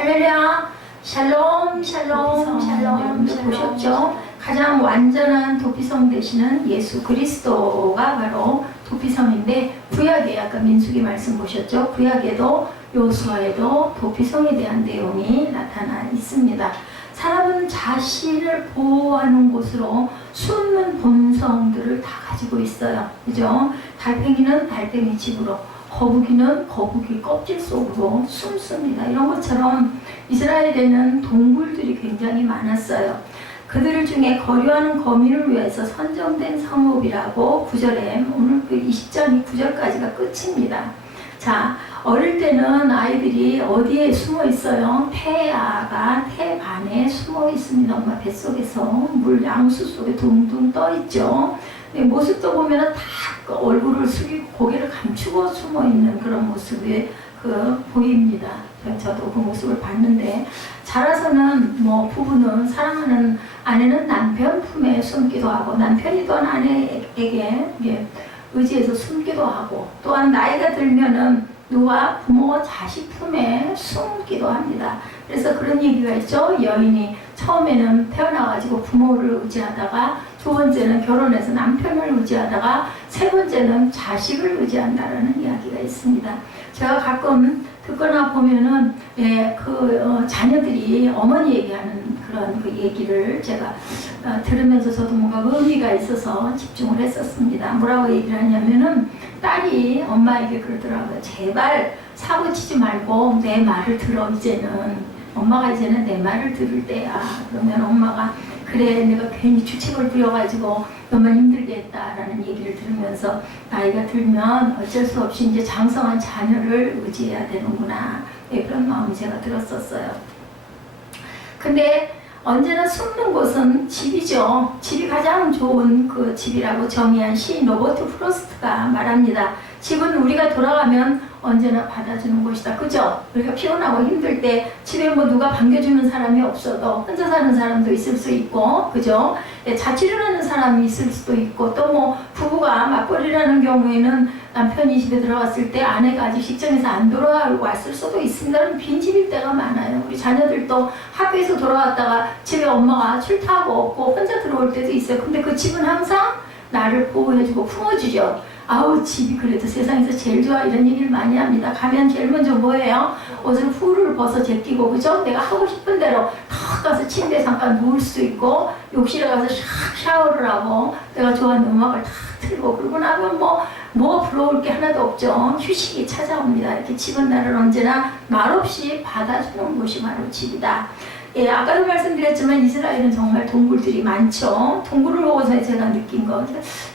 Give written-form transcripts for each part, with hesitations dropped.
할렐루야. 샬롬 샬롬 샬롬. 여러분들 보셨죠? 가장 완전한 도피성 되시는 예수 그리스도가 바로 도피성인데, 구약에 아까 민수기 말씀 보셨죠? 구약에도 요수아에도 도피성에 대한 내용이 나타나 있습니다. 사람은 자신을 보호하는 곳으로 숨는 본성들을 다 가지고 있어요. 그죠? 달팽이는 달팽이 집으로, 거북이는 거북이 껍질 속으로 숨습니다. 이런 것처럼 이스라엘에는 동물들이 굉장히 많았어요. 그들 중에 거류하는 거민을 위해서 선정된 성읍이라고 9절에, 오늘 그 20장 9절까지가 끝입니다. 자, 어릴 때는 아이들이 어디에 숨어 있어요? 태아가 태반에 숨어 있습니다. 엄마 뱃속에서 물 양수 속에 둥둥 떠 있죠. 모습도 보면 다 얼굴을 숙이고 고개를 감추고 숨어 있는 그런 모습이 보입니다. 저도 그 모습을 봤는데, 자라서는 부부는, 사랑하는 아내는 남편 품에 숨기도 하고, 남편이 또한 아내에게 의지해서 숨기도 하고, 또한 나이가 들면은 누가 부모와 자식 품에 숨기도 합니다. 그래서 그런 얘기가 있죠. 여인이 처음에는 태어나가지고 부모를 의지하다가, 두 번째는 결혼해서 남편을 의지하다가, 세 번째는 자식을 의지한다라는 이야기가 있습니다. 제가 가끔 듣거나 보면은 자녀들이 어머니 얘기하는 그런 그 얘기를 제가 들으면서 저도 뭔가 의미가 있어서 집중을 했었습니다. 뭐라고 얘기를 하냐면은, 딸이 엄마에게 그러더라고요. 제발 사고 치지 말고 내 말을 들어. 이제는 엄마가 이제는 내 말을 들을 때야. 그러면 엄마가, 그래 내가 괜히 주책을 부려가지고 너만 힘들게 했다라는 얘기를 들으면서, 나이가 들면 어쩔 수 없이 이제 장성한 자녀를 의지해야 되는구나, 그런 마음이 제가 들었었어요. 근데 언제나 숨는 곳은 집이죠. 집이 가장 좋은 그 집이라고 정의한 시인 로버트 프로스트가 말합니다. 집은 우리가 돌아가면 언제나 받아주는 곳이다. 그죠? 우리가 피곤하고 힘들 때 집에 누가 반겨주는 사람이 없어도 혼자 사는 사람도 있을 수 있고, 그죠? 자취를 하는 사람이 있을 수도 있고, 또 부부가 맞벌이라는 경우에는 남편이 집에 들어왔을 때 아내가 아직 직장에서 안 돌아왔을 수도 있습니다. 빈집일 때가 많아요. 우리 자녀들도 학교에서 돌아왔다가 집에 엄마가 출타하고 없고 혼자 들어올 때도 있어요. 근데 그 집은 항상 나를 보호해주고 품어주죠. 아우, 집이 그래도 세상에서 제일 좋아, 이런 얘기를 많이 합니다. 가면 제일 먼저 뭐예요? 옷을 후를 벗어 제끼고, 그죠? 내가 하고 싶은 대로 탁 가서 침대에 잠깐 누울 수 있고, 욕실에 가서 샥 샤워를 하고, 내가 좋아하는 음악을 탁 틀고, 그러고 나면 뭐가 부러울 게 하나도 없죠. 휴식이 찾아옵니다. 이렇게 집은 나를 언제나 말없이 받아주는 곳이 바로 집이다. 아까도 말씀드렸지만 이스라엘은 정말 동굴들이 많죠. 동굴을 보고서 제가 느낀 거,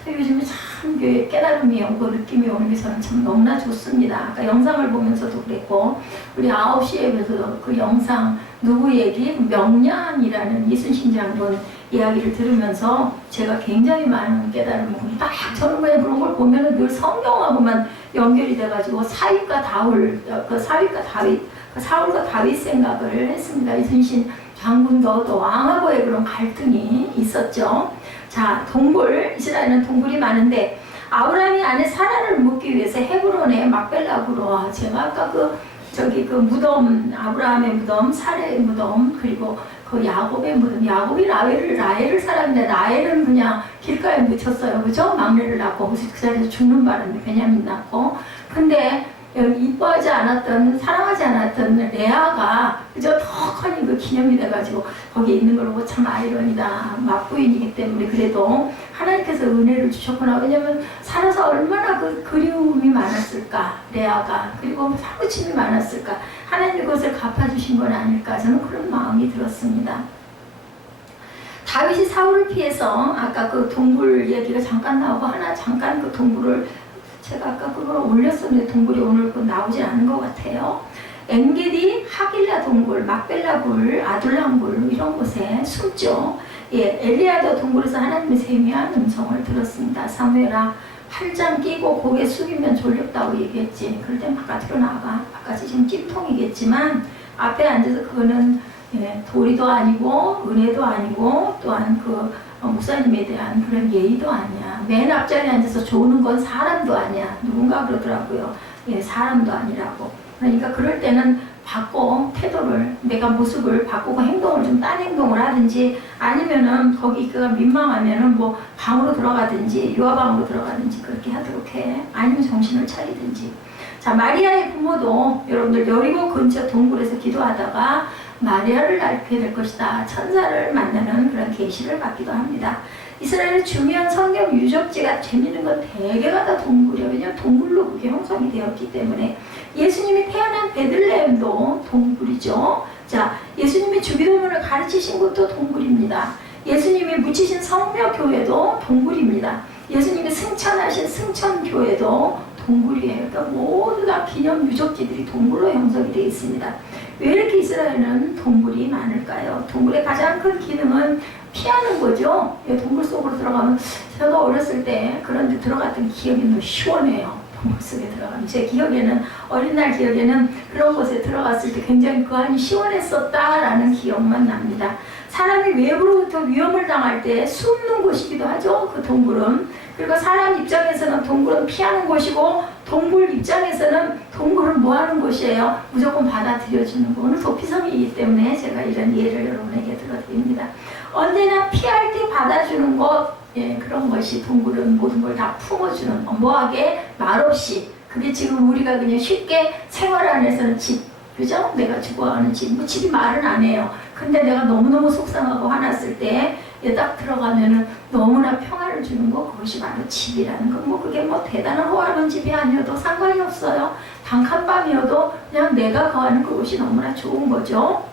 요즘에 참 깨달음이 오고 느낌이 오는 게 저는 참 너무나 좋습니다. 아까 영상을 보면서도 그랬고, 우리 9시에서도 그 영상 누구 얘기? 명량이라는 이순신 장군 이야기를 들으면서 제가 굉장히 많은 깨달음을, 딱 저는 그냥 그런 걸 보면은 늘 성경하고만 연결이 돼가지고 사울과 다윗 생각을 했습니다. 이순신 장군도 또 왕하고의 그런 갈등이 있었죠. 자, 동굴, 이스라엘은 동굴이 많은데, 아브라함이 아내 사라를 묻기 위해서 헤브론의 막벨락으로, 제가 아까 그 무덤, 아브라함의 무덤, 사라의 무덤, 그리고 그 야곱의 무덤, 야곱이 라헬을 사랑했는데 라헬은 그냥 길가에 묻혔어요. 그죠? 막내를 낳고, 그 자리에서 죽는 바람에 베냐민 낳고. 근데 이뻐하지 않았던, 사랑하지 않았던 레아가 그저 턱하니 그 기념이 돼가지고 거기에 있는 걸 보고 참 아이러니다. 맞부인이기 때문에 그래도 하나님께서 은혜를 주셨구나. 왜냐면 살아서 얼마나 그 그리움이 많았을까, 레아가. 그리고 사무침이 많았을까. 하나님 그것을 갚아주신 건 아닐까. 저는 그런 마음이 들었습니다. 다윗이 사울을 피해서, 아까 그 동굴 얘기가 잠깐 나오고, 잠깐 그 동굴을 제가 아까 그걸 올렸었는데 동굴이 오늘 나오지 않은 것 같아요. 엔게디, 하길라 동굴, 막벨라 굴, 아둘람 굴, 이런 곳에 숨죠. 엘리야도 동굴에서 하나님의 세미한 음성을 들었습니다. 사무엘아, 팔짱 끼고 고개 숙이면 졸렵다고 얘기했지. 그럴 때 바깥으로 나가. 바깥이 지금 찜통이겠지만 앞에 앉아서 그거는 도리도 아니고 은혜도 아니고, 또한 목사님에 대한 그런 예의도 아니야. 맨 앞자리에 앉아서 조는 건 사람도 아니야. 누군가 그러더라고요. 사람도 아니라고. 그러니까 그럴 때는 바꿔 태도를 내가 모습을 바꾸고 행동을 좀 딴 행동을 하든지 아니면은 거기 그가 민망하면은 뭐 방으로 들어가든지 유아방으로 들어가든지 그렇게 하도록 해. 아니면 정신을 차리든지. 자, 마리아의 부모도 여러분들 여리고 근처 동굴에서 기도하다가 마리아를 낳게 될 것이다. 천사를 만나는 그런 계시를 받기도 합니다. 이스라엘의 중요한 성경 유적지가 재밌는 건 대개가 다 동굴이에요. 왜냐하면 동굴로 그게 형성이 되었기 때문에. 예수님이 태어난 베들레헴도 동굴이죠. 자, 예수님이 주기도문을 가르치신 곳도 동굴입니다. 예수님이 묻히신 성묘교회도 동굴입니다. 예수님이 승천하신 승천교회도 동굴이에요. 그러니까 모두 다 기념 유적지들이 동굴로 형성이 되어 있습니다. 왜 이렇게 이스라엘은 동굴이 많을까요? 동굴의 가장 큰 기능은 피하는 거죠. 동굴 속으로 들어가면 제가 어렸을 때 그런 데 들어갔던 기억이 너무 시원해요. 동굴 속에 들어가면 제 기억에는 어린 날 기억에는 그런 곳에 들어갔을 때 굉장히 그 안이 시원했었다라는 기억만 납니다. 사람이 외부로부터 위험을 당할 때 숨는 곳이기도 하죠. 그 동굴은. 그리고 사람 입장에서는 동굴은 피하는 곳이고 동굴 입장에서는 동굴은 뭐 하는 곳이에요? 무조건 받아들여주는 거. 오늘 도피성이기 때문에 제가 이런 예를 여러분에게 들어드립니다. 언제나 피할 때 받아주는 것, 그런 것이 동굴은 모든 걸 다 품어주는, 뭐하게 말없이. 그게 지금 우리가 그냥 쉽게 생활 안에서는 집, 그죠? 내가 좋아하는 집, 뭐 집이 말은 안 해요. 근데 내가 너무너무 속상하고 화났을 때 딱 들어가면은 너무나 평화를 주는 거, 그것이 바로 집이라는 거. 뭐 그게 뭐 대단한 호화로운 집이 아니어도 상관이 없어요. 단칸방이어도 그냥 내가 거하는 그곳이 너무나 좋은 거죠.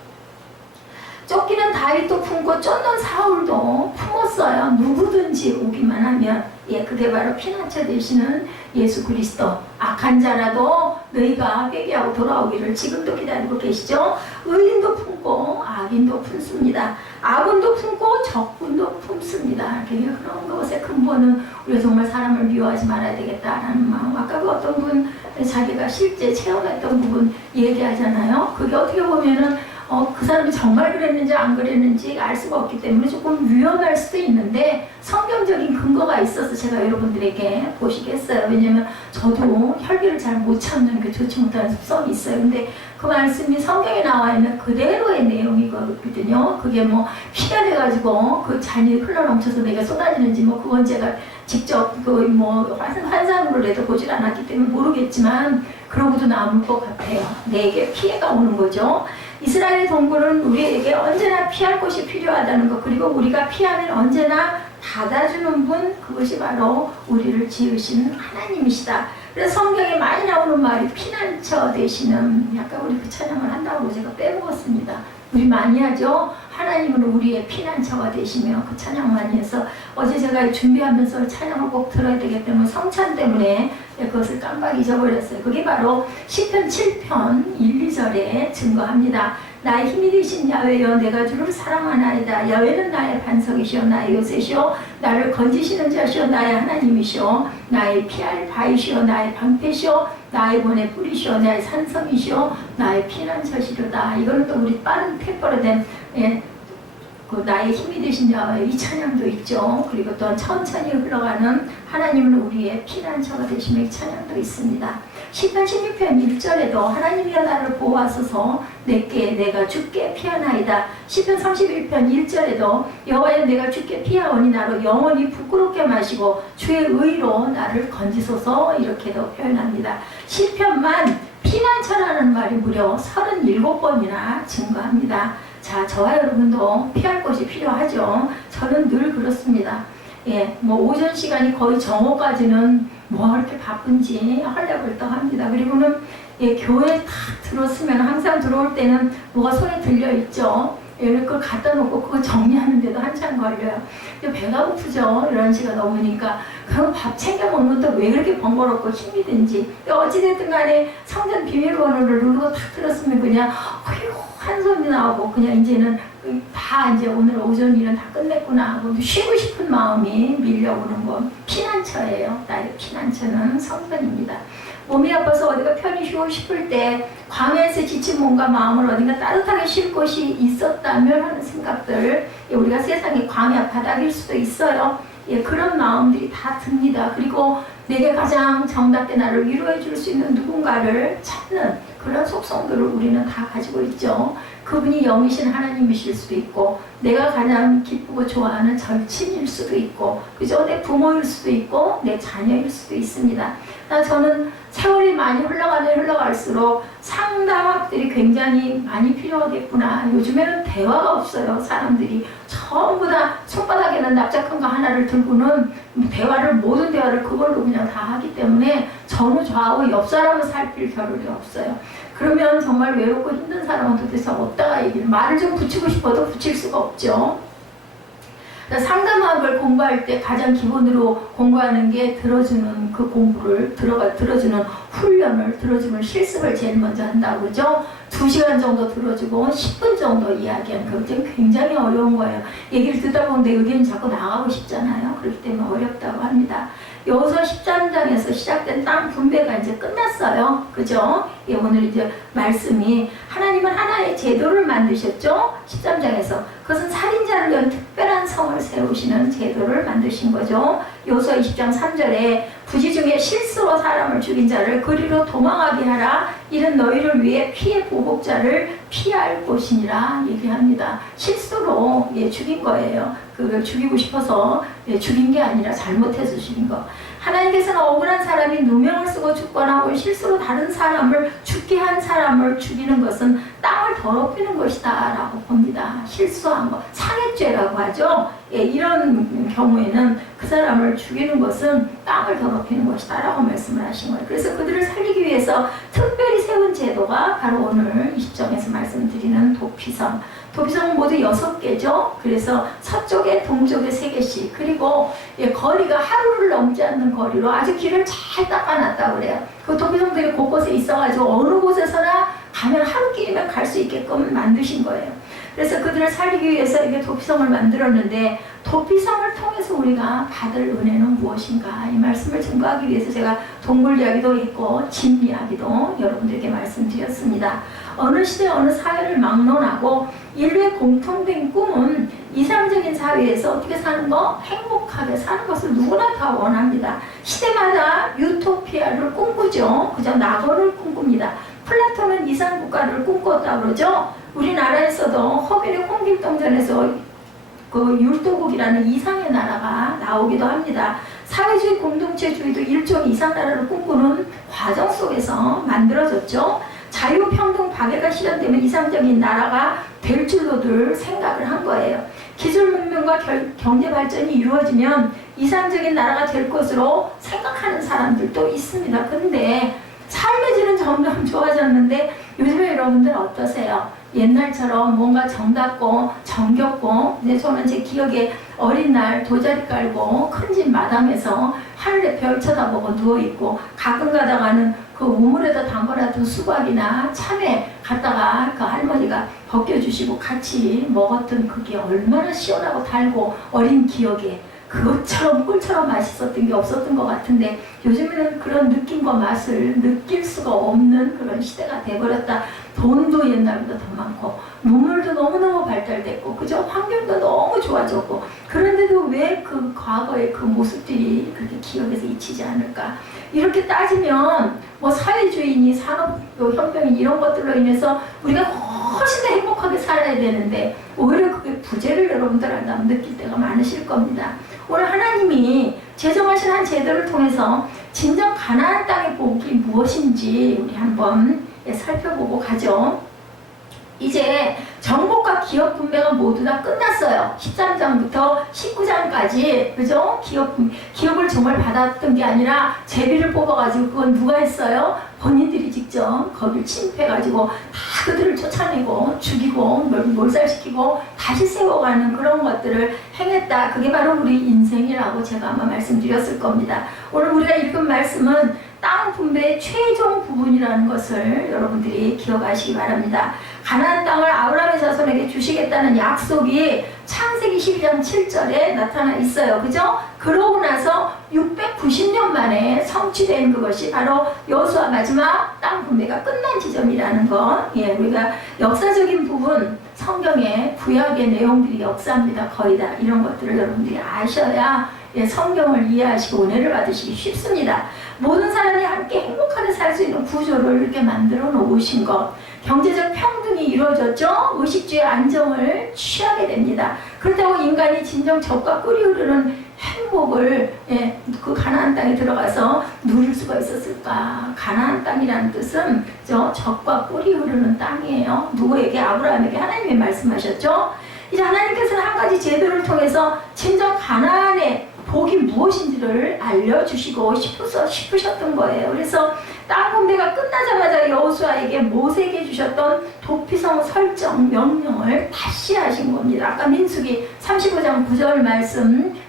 쫓기는 다윗도 품고 쫓는 사울도 품었어요. 누구든지 오기만 하면. 그게 바로 피난처 되시는 예수 그리스도. 악한 자라도 너희가 회개하고 돌아오기를 지금도 기다리고 계시죠. 의인도 품고 악인도 품습니다. 아군도 품고 적군도 품습니다. 그런 것의 근본은 우리가 정말 사람을 미워하지 말아야 되겠다라는 마음. 아까 그 어떤 분 자기가 실제 체험했던 부분 얘기하잖아요. 그게 어떻게 보면은 그 사람이 정말 그랬는지 안 그랬는지 알 수가 없기 때문에 조금 위험할 수도 있는데 성경적인 근거가 있어서 제가 여러분들에게 보시게 했어요. 왜냐면 저도 혈기를 잘 못 참는 그 좋지 못한 습성이 있어요. 근데 그 말씀이 성경에 나와 있는 그대로의 내용이거든요. 그게 뭐 피가 돼가지고 그 잔이 흘러넘쳐서 내가 쏟아지는지 뭐 그건 제가 직접 그 뭐 환상으로라도 보질 않았기 때문에 모르겠지만 그러고도 남을 것 같아요. 내게 피해가 오는 거죠. 이스라엘의 동굴은 우리에게 언제나 피할 곳이 필요하다는 것, 그리고 우리가 피하면 언제나 받아주는 분, 그것이 바로 우리를 지으신 하나님이시다. 그래서 성경에 많이 나오는 말이 피난처 되시는, 약간 우리 그 찬양을 한다고 제가 빼먹었습니다. 우리 많이 하죠. 하나님은 우리의 피난처가 되시며 그 찬양 많이 해서 어제 제가 준비하면서 찬양을 꼭 들어야 되기 때문에 성찬 때문에 그것을 깜빡 잊어버렸어요. 그게 바로 시편 7편 1, 2절에 증거합니다. 나의 힘이 되신 야훼여 내가 주를 사랑하나이다. 야훼는 나의 반석이시오 나의 요새시오 나를 건지시는 자시오 나의 하나님이시오 나의 피할 바이시오 나의 방패시오 나의 본의 뿌리시오 나의 산성이시오 나의 피난처시로다. 이거는 또 우리 빠른 템포로 된 그 나의 힘이 되신 야훼 이 찬양도 있죠. 그리고 또 천천히 흘러가는 하나님은 우리의 피난처가 되시며 이 찬양도 있습니다. 시편 16편 1절에도 하나님이여 나를 보호하소서 내가 주께 피하나이다. 시편 31편 1절에도 여호와여 내가 주께 피하오니 나로 영원히 부끄럽게 마시고 주의 의로 나를 건지소서 이렇게도 표현합니다. 시편만 피난처라는 말이 무려 37번이나 증거합니다. 자, 저와 여러분도 피할 곳이 필요하죠. 저는 늘 그렇습니다. 뭐 오전 시간이 거의 정오까지는 뭐 이렇게 바쁜지 헐레벌떡합니다. 그리고는 교회에 딱 들어오면 항상 들어올 때는 뭐가 손에 들려 있죠. 그걸 갖다 놓고 그거 정리하는데도 한참 걸려요. 배가 고프죠. 11시가 넘으니까. 그럼 밥 챙겨 먹는 것도 왜 그렇게 번거롭고 힘이 든지. 어찌됐든 간에 성전 비밀번호를 누르고 탁 들었으면 그냥 한숨이 나오고 그냥 이제는 다 이제 오늘 오전 일은 다 끝냈구나 하고 쉬고 싶은 마음이 밀려오는 건 피난처예요. 나의 피난처는 성전입니다. 몸이 아파서 어디가 편히 쉬고 싶을 때 광야에서 지친 몸과 마음을 어딘가 따뜻하게 쉴 곳이 있었다면 하는 생각들, 우리가 세상의 광야 바닥일 수도 있어요. 그런 마음들이 다 듭니다. 그리고 내게 가장 정답게 나를 위로해 줄 수 있는 누군가를 찾는 그런 속성들을 우리는 다 가지고 있죠. 그분이 영이신 하나님이실 수도 있고, 내가 가장 기쁘고 좋아하는 절친일 수도 있고, 그죠? 내 부모일 수도 있고, 내 자녀일 수도 있습니다. 저는 세월이 많이 흘러갈수록 상담학들이 굉장히 많이 필요하겠구나. 요즘에는 대화가 없어요. 사람들이 전부 다 손바닥에는 납작한 거 하나를 들고는 모든 대화를 그걸로 그냥 다 하기 때문에 전후 좌우 옆 사람을 살필 겨를이 없어요. 그러면 정말 외롭고 힘든 사람은 도대체 어디다가 말을 좀 붙이고 싶어도 붙일 수가 없죠. 상담학을 공부할 때 가장 기본으로 공부하는 게 들어주는 그 공부를 들어주는 훈련을, 들어주는 실습을 제일 먼저 한다고 그러죠. 2시간 정도 들어주고 10분 정도 이야기하는 그게 굉장히 어려운 거예요. 얘기를 듣다 보면 내 의견이 자꾸 나가고 싶잖아요. 그렇기 때문에 어렵다고 합니다. 여호수아 13장에서 시작된 땅 분배가 이제 끝났어요. 그죠? 예, 오늘 이제 말씀이 하나님은 하나의 제도를 만드셨죠? 13장에서. 그것은 살인자를 위한 특별한 성을 세우시는 제도를 만드신 거죠. 여호수아 20장 3절에 부지 중에 실수로 사람을 죽인 자를 그리로 도망하게 하라. 이는 너희를 위해 피해 보복자를 피할 곳이니라 얘기합니다. 실수로 죽인 거예요. 그걸 죽이고 싶어서 죽인 게 아니라 잘못해서 죽인 거. 하나님께서는 억울한 사람이 누명을 쓰고 죽거나 혹은 실수로 다른 사람을 죽게 한 사람을 죽이는 것은 땅을 더럽히는 것이다 라고 봅니다. 실수한 거, 상해죄라고 하죠. 이런 경우에는 그 사람을 죽이는 것은 땅을 더럽히는 것이다 라고 말씀을 하신 거예요. 그래서 그들을 살리기 위해서 특별히 세운 제도가 바로 오늘 20장에서 말씀드리는 도피성. 도피성은 모두 6개죠. 그래서 서쪽에 동쪽에 3개씩, 그리고 거리가 하루를 넘지 않는 거리로 아주 길을 잘 닦아놨다고 그래요. 그 도피성들이 곳곳에 있어가지고 어느 곳에서나 가면 하루길이면 갈 수 있게끔 만드신 거예요. 그래서 그들을 살리기 위해서 이게 도피성을 만들었는데, 도피성을 통해서 우리가 받을 은혜는 무엇인가, 이 말씀을 증거하기 위해서 제가 동굴 이야기도 있고 집 이야기도 여러분들에게 말씀드렸습니다. 어느 시대 어느 사회를 막론하고 인류의 공통된 꿈은 이상적인 사회에서 어떻게 사는 거? 행복하게 사는 것을 누구나 다 원합니다. 시대마다 유토피아를 꿈꾸죠. 그저 낙원을 꿈꿉니다. 플라톤은 이상국가를 꿈꿨다고 그러죠. 우리나라에서도 허균의 홍길동전에서 그 율도국이라는 이상의 나라가 나오기도 합니다. 사회주의 공동체주의도 일종의 이상나라를 꿈꾸는 과정 속에서 만들어졌죠. 자유평등 박애가 실현되면 이상적인 나라가 될 줄로들 생각을 한 거예요. 기술문명과 경제발전이 이루어지면 이상적인 나라가 될 것으로 생각하는 사람들도 있습니다. 근데 삶의 질은 점점 좋아졌는데 요즘에 여러분들 어떠세요? 옛날처럼 뭔가 정답고 정겹고, 이제 저는 제 기억에 어린 날 도자리 깔고 큰 집 마당에서 하늘에 별 쳐다보고 누워있고, 가끔 가다가는 그 우물에다 담궈놨던 수박이나 참외 갖다가 그 할머니가 벗겨주시고 같이 먹었던 그게 얼마나 시원하고 달고 어린 기억에 그것처럼 꿀처럼 맛있었던 게 없었던 것 같은데, 요즘에는 그런 느낌과 맛을 느낄 수가 없는 그런 시대가 돼버렸다. 돈도 옛날보다 더 많고 문물도 너무너무 발달됐고, 그죠? 환경도 너무 좋아졌고, 그런데도 왜 그 과거의 그 모습들이 그렇게 기억에서 잊히지 않을까? 이렇게 따지면 뭐 사회주의니 산업혁명이니 이런 것들로 인해서 우리가 훨씬 더 행복하게 살아야 되는데 오히려 그게 부재를 여러분들 느낄 때가 많으실 겁니다. 오늘 하나님이 제정하신 한 제도를 통해서 진정 가나안 땅의 복이 무엇인지 우리 한번 살펴보고 가죠. 이제 정복과 기업 분배가 모두 다 끝났어요. 13장부터 19장까지, 그죠? 기업을 정말 받았던 게 아니라 제비를 뽑아가지고 그건 누가 했어요? 본인들이 직접 거길 침입해가지고 다 그들을 쫓아내고 죽이고 몰살시키고 다시 세워가는 그런 것들을 행했다. 그게 바로 우리 인생이라고 제가 아마 말씀드렸을 겁니다. 오늘 우리가 읽은 말씀은 땅 분배의 최종 부분이라는 것을 여러분들이 기억하시기 바랍니다. 가나안 땅을 아브라함의 자손에게 주시겠다는 약속이 창세기 12장 7절에 나타나 있어요. 그죠? 그러고 나서 690년 만에 성취된 그것이 바로 여호수아 마지막 땅 분배가 끝난 지점이라는 것. 우리가 역사적인 부분, 성경의 구약의 내용들이 역사입니다. 거의 다 이런 것들을 여러분들이 아셔야 성경을 이해하시고 은혜를 받으시기 쉽습니다. 모든 사람이 함께 행복하게 살 수 있는 구조를 이렇게 만들어 놓으신 것, 경제적 평등이 이루어졌죠. 의식주의 안정을 취하게 됩니다. 그렇다고 인간이 진정 젖과 꿀이 흐르는 행복을 그 가나안 땅에 들어가서 누릴 수가 있었을까? 가나안 땅이라는 뜻은 젖과 꿀이 흐르는 땅이에요. 누구에게? 아브라함에게 하나님이 말씀하셨죠. 이제 하나님께서는 한 가지 제도를 통해서 진정 가나안의 복이 무엇인지를 알려주시고 싶으셨던 거예요. 그래서 땅 분배가 끝나자마자 여호수아에게 모세에게 주셨던 도피성 설정 명령을 다시 하신 겁니다. 아까 민수기 35장 9절 말씀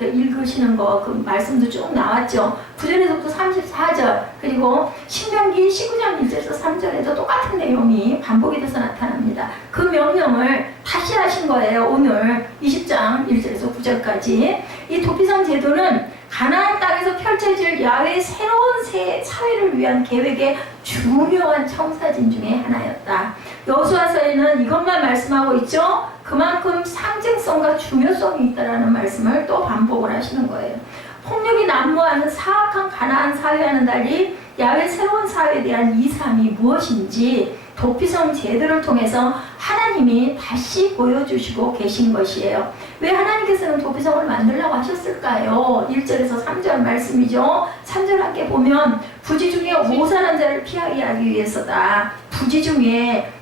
읽으시는 거 그 말씀도 쭉 나왔죠. 9절에서부터 34절 그리고 신명기 19장 1절에서 3절에도 똑같은 내용이 반복이 돼서 나타납니다. 그 명령을 다시 하신 거예요. 오늘 20장 1절에서 9절까지. 이 도피성 제도는 가나안 땅에서 펼쳐질 야훼의 새로운 새 사회를 위한 계획의 중요한 청사진 중에 하나였다. 여호수아서에는 이것만 말씀하고 있죠. 그만큼 상징성과 중요성이 있다라는 말씀을 또 반복을 하시는 거예요. 폭력이 난무하는 사악한 가나안 사회와는 달리 야훼의 새로운 사회에 대한 이상이 무엇인지 도피성 제도를 통해서 하나님이 다시 보여주시고 계신 것이에요. 왜 하나님께서는 도피성을 만들려고 하셨을까요? 1절에서 3절 말씀이죠. 3절 함께 보면 부지 중에 오산한 자를 피하게 하기 위해서다. 부지 중에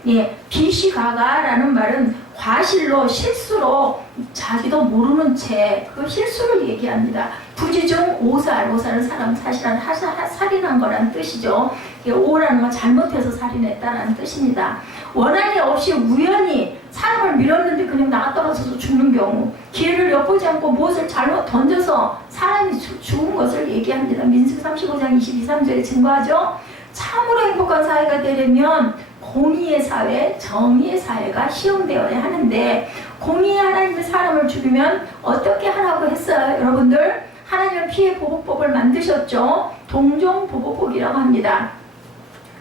비시가가라는 말은 과실로 실수로 자기도 모르는 채 그 실수를 얘기합니다. 부지 중 오살은 사람 살인한 거란 뜻이죠. 오라는 건 잘못해서 살인했다라는 뜻입니다. 원한이 없이 우연히 사람을 밀었는데 그냥 나가 떨어져서 죽는 경우, 기회를 엿보지 않고 무엇을 잘못 던져서 사람이 죽은 것을 얘기합니다. 민수기 35장 22, 3절에 증거하죠. 참으로 행복한 사회가 되려면 공의의 사회, 정의의 사회가 시험되어야 하는데 공의의 하나님의 사람을 죽이면 어떻게 하라고 했어요? 여러분들, 하나님은 피해 보복법을 만드셨죠. 동종보복법이라고 합니다.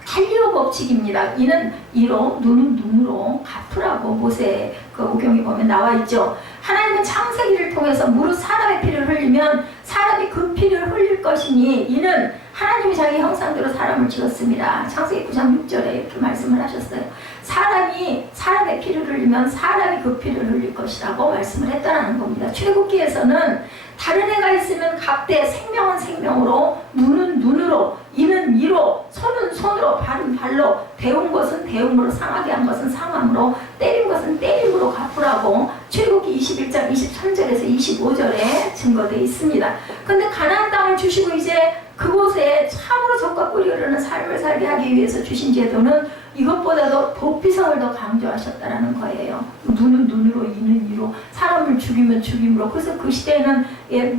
할리오 법칙입니다. 이는 이로, 눈은 눈으로 갚으라고 모세 그 오경에 보면 나와 있죠. 하나님은 창세기를 통해서 무릇 사람의 피를 흘리면 사람이 그 피를 흘릴 것이니 이는 하나님이 자기 형상대로 사람을 지었습니다. 창세기 9장 6절에 이렇게 말씀을 하셨어요. 사람이 사람의 피를 흘리면 사람이 그 피를 흘릴 것이라고 말씀을 했다는 겁니다. 출애굽기에서는 다른 애가 있으면 값대 생명은 생명으로, 눈은 눈으로, 이는 이로, 손은 손으로, 발은 발로, 배운 것은 배움으로, 상하게 한 것은 상함으로, 때린 것은 때림으로 갚으라고 출애굽기 21장 23절에서 25절에 증거되어 있습니다. 근데 가나안 땅을 주시고 이제 그곳에 참으로 젖과 꿀이 흐르는 삶을 살게 하기 위해서 주신 제도는 이것보다도 도피성을 더 강조하셨다라는 거예요. 눈은 눈으로, 이는 이로, 사람을 죽이면 죽임으로. 그래서 그 시대에는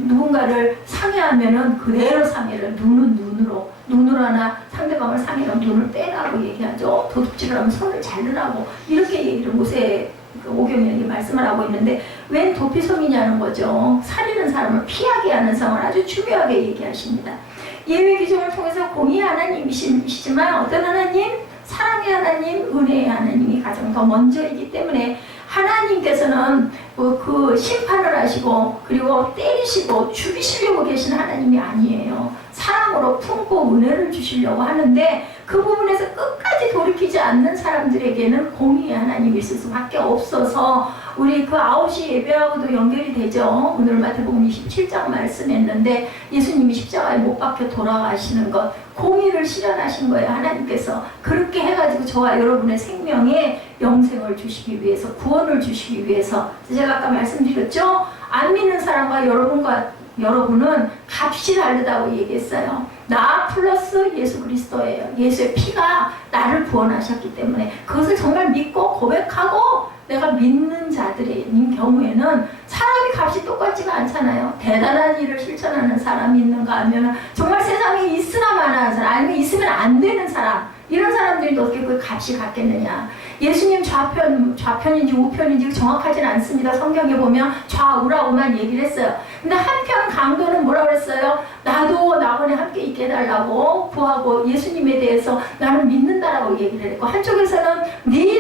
누군가를 상해하면은 그대로 상해를, 눈은 눈으로 하나 상대방을 상해하면 눈을 빼라고 얘기하죠. 도둑질을 하면 손을 자르라고 이렇게 얘기를 모세 오경이 말씀을 하고 있는데 웬 도피성이냐는 거죠. 살리는 사람을 피하게 하는 상을 아주 중요하게 얘기하십니다. 예외 규정을 통해서 공의의 하나님이시지만 어떤 하나님? 사랑의 하나님, 은혜의 하나님이 가장 더 먼저이기 때문에 하나님께서는 그 심판을 하시고 그리고 때리시고 죽이시려고 계신 하나님이 아니에요. 사랑으로 품고 은혜를 주시려고 하는데 그 부분에서 끝까지 돌이키지 않는 사람들에게는 공의의 하나님이 있을 수밖에 없어서 우리 그 9시 예배하고도 연결이 되죠. 오늘 마태복음 27장 말씀했는데 예수님이 십자가에 못 박혀 돌아가시는 것, 공의를 실현하신 거예요. 하나님께서 그렇게 해가지고 저와 여러분의 생명에 영생을 주시기 위해서, 구원을 주시기 위해서. 제가 아까 말씀드렸죠. 안 믿는 사람과 여러분은 값이 다르다고 얘기했어요. 나 플러스 예수 그리스도예요. 예수의 피가 나를 구원하셨기 때문에 그것을 정말 믿고 고백하고 내가 믿는 자들인 경우에는 사람이 값이 똑같지가 않잖아요. 대단한 일을 실천하는 사람이 있는가 하면 정말 세상에 있으나 마나 하는 사람, 아니면 있으면 안 되는 사람, 이런 사람들이 어떻게 그 값이 같겠느냐. 예수님 좌편인지 우편인지 정확하진 않습니다. 성경에 보면 좌우라고만 얘기를 했어요. 근데 한편 강도는 뭐라 그랬어요? 나도 낙원에 함께 있게 해달라고 구하고 예수님에 대해서 나는 믿는다라고 얘기를 했고, 한쪽에서는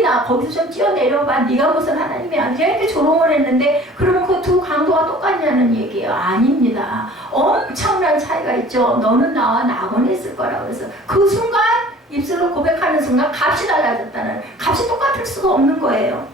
나 거기서 좀 뛰어내려봐, 네가 무슨 하나님의 아들이야, 이렇게 조롱을 했는데, 그러면 그 두 강도가 똑같냐는 얘기예요. 아닙니다. 엄청난 차이가 있죠. 너는 나와 낙원에 있을 거라고 해서 그 순간 입술로 고백하는 순간 값이 달라졌다는, 값이 똑같을 수가 없는 거예요.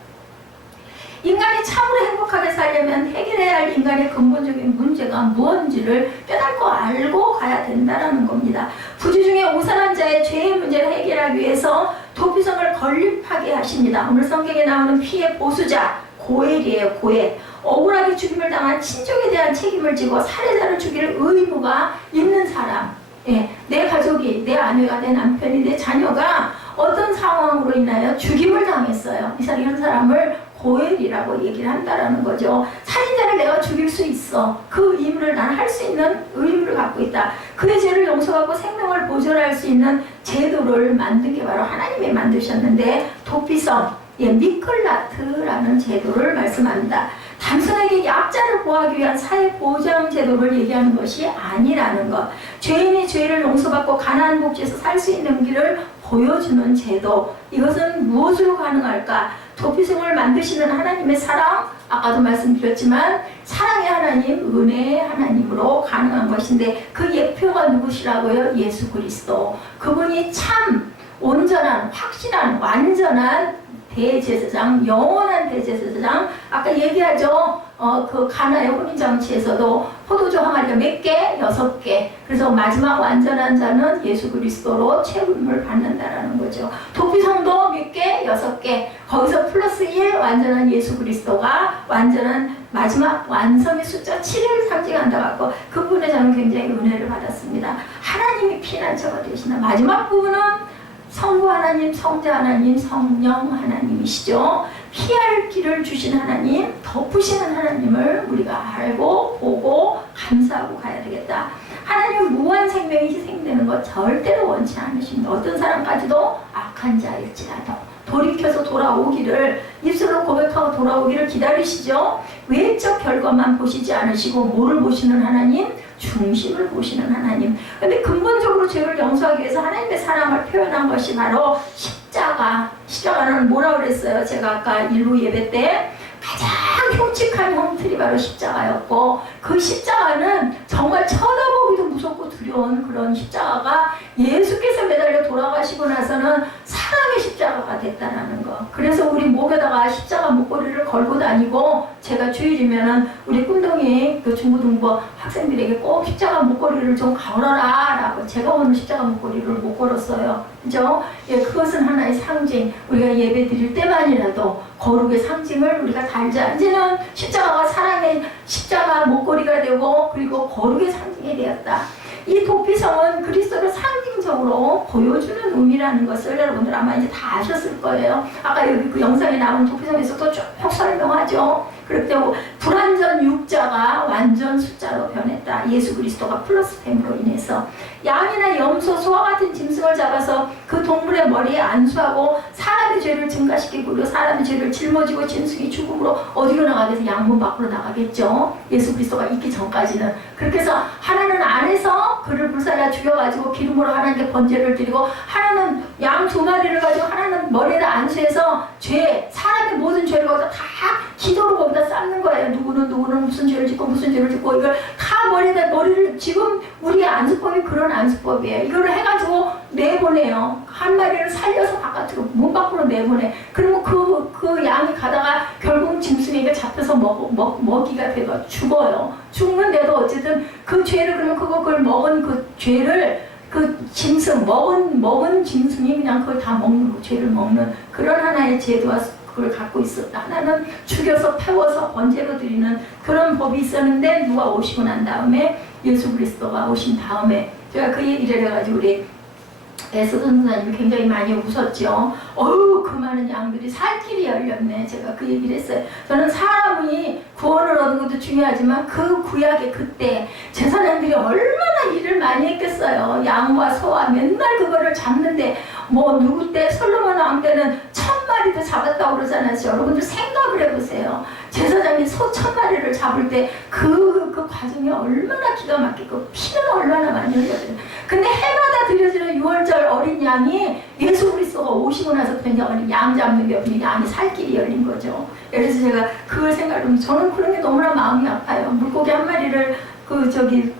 인간이 참으로 행복하게 살려면 해결해야 할 인간의 근본적인 문제가 무엇인지를 깨닫고 알고 가야 된다는 겁니다. 부주 중에 오산한 자의 죄의 문제를 해결하기 위해서 도피성을 건립하게 하십니다. 오늘 성경에 나오는 피의 보수자 고엘이에요. 고엘. 억울하게 죽임을 당한 친족에 대한 책임을 지고 살해자를 죽일 의무가 있는 사람. 예, 내 가족이, 내 아내가, 내 남편이, 내 자녀가 어떤 상황으로 인하여 죽임을 당했어요. 이런 사람을 고엘이라고 얘기를 한다라는 거죠. 살인자를 내가 죽일 수 있어. 그 임무를 나는 할 수 있는 의무를 갖고 있다. 그의 죄를 용서하고 생명을 보존할 수 있는 제도를 만든 게 바로 하나님이 만드셨는데, 도피성, 미클라트라는 제도를 말씀합니다. 단순하게 약자를 보호하기 위한 사회보장 제도를 얘기하는 것이 아니라는 것. 죄인이 죄를 용서받고 가난한 복지에서 살 수 있는 길을 보여주는 제도. 이것은 무엇으로 가능할까? 도피성을 만드시는 하나님의 사랑, 아까도 말씀드렸지만 사랑의 하나님, 은혜의 하나님으로 가능한 것인데, 그 예표가 누구시라고요? 예수 그리스도. 그분이 참 온전한, 확실한, 완전한 대제사장, 영원한 대제사장. 아까 얘기하죠. 그 가나의 혼인잔치에서도 포도주 항아리가 몇 개? 6개. 그래서 마지막 완전한 자는 예수 그리스도로 책임을 받는다라는 거죠. 도피성도 몇 개? 6개. 거기서 플러스 1 완전한 예수 그리스도가 완전한 마지막 완성의 숫자 7을 상징한다 갖고, 그분에 저는 굉장히 은혜를 받았습니다. 하나님이 피난처가 되시나. 마지막 부분은 성부 하나님, 성자 하나님, 성령 하나님이시죠. 피할 길을 주신 하나님, 덮으시는 하나님을 우리가 알고 보고 감사하고 가야 되겠다. 하나님은 무한 생명이 희생되는 것 절대로 원치 않으십니다. 어떤 사람까지도 악한 자일지라도 돌이켜서 돌아오기를, 입술로 고백하고 돌아오기를 기다리시죠. 외적 결과만 보시지 않으시고 뭐를 보시는 하나님? 중심을 보시는 하나님. 근데 근본적으로 죄를 용서하기 위해서 하나님의 사랑을 표현한 것이 바로 십자가. 십자가는 뭐라고 그랬어요? 제가 아까 일부 예배 때 가장 흉측한 형틀이 바로 십자가였고, 그 십자가는 정말 쳐다보기도 무섭고 두려운 그런 십자가가 예수께서 매달려 돌아가시고 나서는 사랑의 십자가가 됐다는 거. 그래서 우리 목에다가 십자가 목걸이를 걸고 다니고, 제가 주일이면은 우리 꿈동이 그 중고등부 학생들에게 꼭 십자가 목걸이를 좀 걸어라 라고, 제가 오늘 십자가 목걸이를 못 걸었어요. 그죠? 예, 그것은 하나의 상징. 우리가 예배 드릴 때만이라도 거룩의 상징을 우리가 달자. 이제는 십자가가 사랑의 십자가 목걸이가 되고, 그리고 거룩의 상징이 되었다. 이 도피성은 그리스도를 상징적으로 보여주는 의미라는 것을 여러분들 아마 이제 다 아셨을 거예요. 아까 여기 그 영상에 나오는 도피성에서도 쭉 설명하죠. 그렇기 때문에 불완전 육자가 완전 숫자로 변했다. 예수 그리스도가 플러스 됨으로 인해서. 양이나 염소, 소와 같은 짐승을 잡아서 그 동물의 머리에 안수하고 사람의 죄를 증가시키고, 그리고 사람의 죄를 짊어지고 짐승이 죽음으로 어디로 나가겠어요? 양문 밖으로 나가겠죠. 예수 그리스도가 있기 전까지는. 그렇게 해서 하나는 안에서 그를 불살라 죽여가지고 기름으로 하나님께 번제를 드리고, 하나는 양 2마리를 가지고 하나는 머리에다 안수해서 사람의 모든 죄를 거기다 다 기도로 거기다 쌓는 거예요. 누구는 무슨 죄를 짓고 무슨 죄를 짓고, 이걸 다 머리를, 지금 우리의 안수법이 그런 안수법이에요. 이거를 해가지고 내보내요. 한 마리를 살려서 바깥으로, 문 밖으로 내보내. 그러면 그 양이 가다가 결국 짐승에게 잡혀서 먹이가 돼가 죽어요. 죽는데도 어쨌든 그 죄를, 그러면 그걸 먹은 그 죄를, 그 짐승, 먹은 짐승이 그냥 그걸 다 먹는, 죄를 먹는 그런 하나의 제도와 그걸 갖고 있었다. 하나는 죽여서 태워서 번제로 드리는 그런 법이 있었는데, 누가 오시고 난 다음에, 예수 그리스도가 오신 다음에, 제가 그 얘기를 해가지고 우리 에스더 선생님이 굉장히 많이 웃었죠. 어휴, 그 많은 양들이 살 길이 열렸네. 제가 그 얘기를 했어요. 저는 사람이 구원을 얻는 것도 중요하지만 그 구약의 그때 제사장들이 얼마나 일을 많이 했겠어요. 양과 소와 맨날 그거를 잡는데 뭐 누구 때 솔로몬 왕 때는 1000마리도 잡았다고 그러잖아요. 여러분들 생각을 해보세요. 제사장이 소 1000마리를 잡을 때 그 과정이 얼마나 기가 막히고 피는 얼마나 많이 흘렸어요. 근데 해마다 드려지는 6월절 어린 양이 예수 그리스도가 오시고 나서 그냥 양 잡는 게 없는 양이 살 길이 열린 거죠. 그래서 제가 그걸 생각하면 저는 그런 게 너무나 마음이 아파요. 물고기 한 마리를 그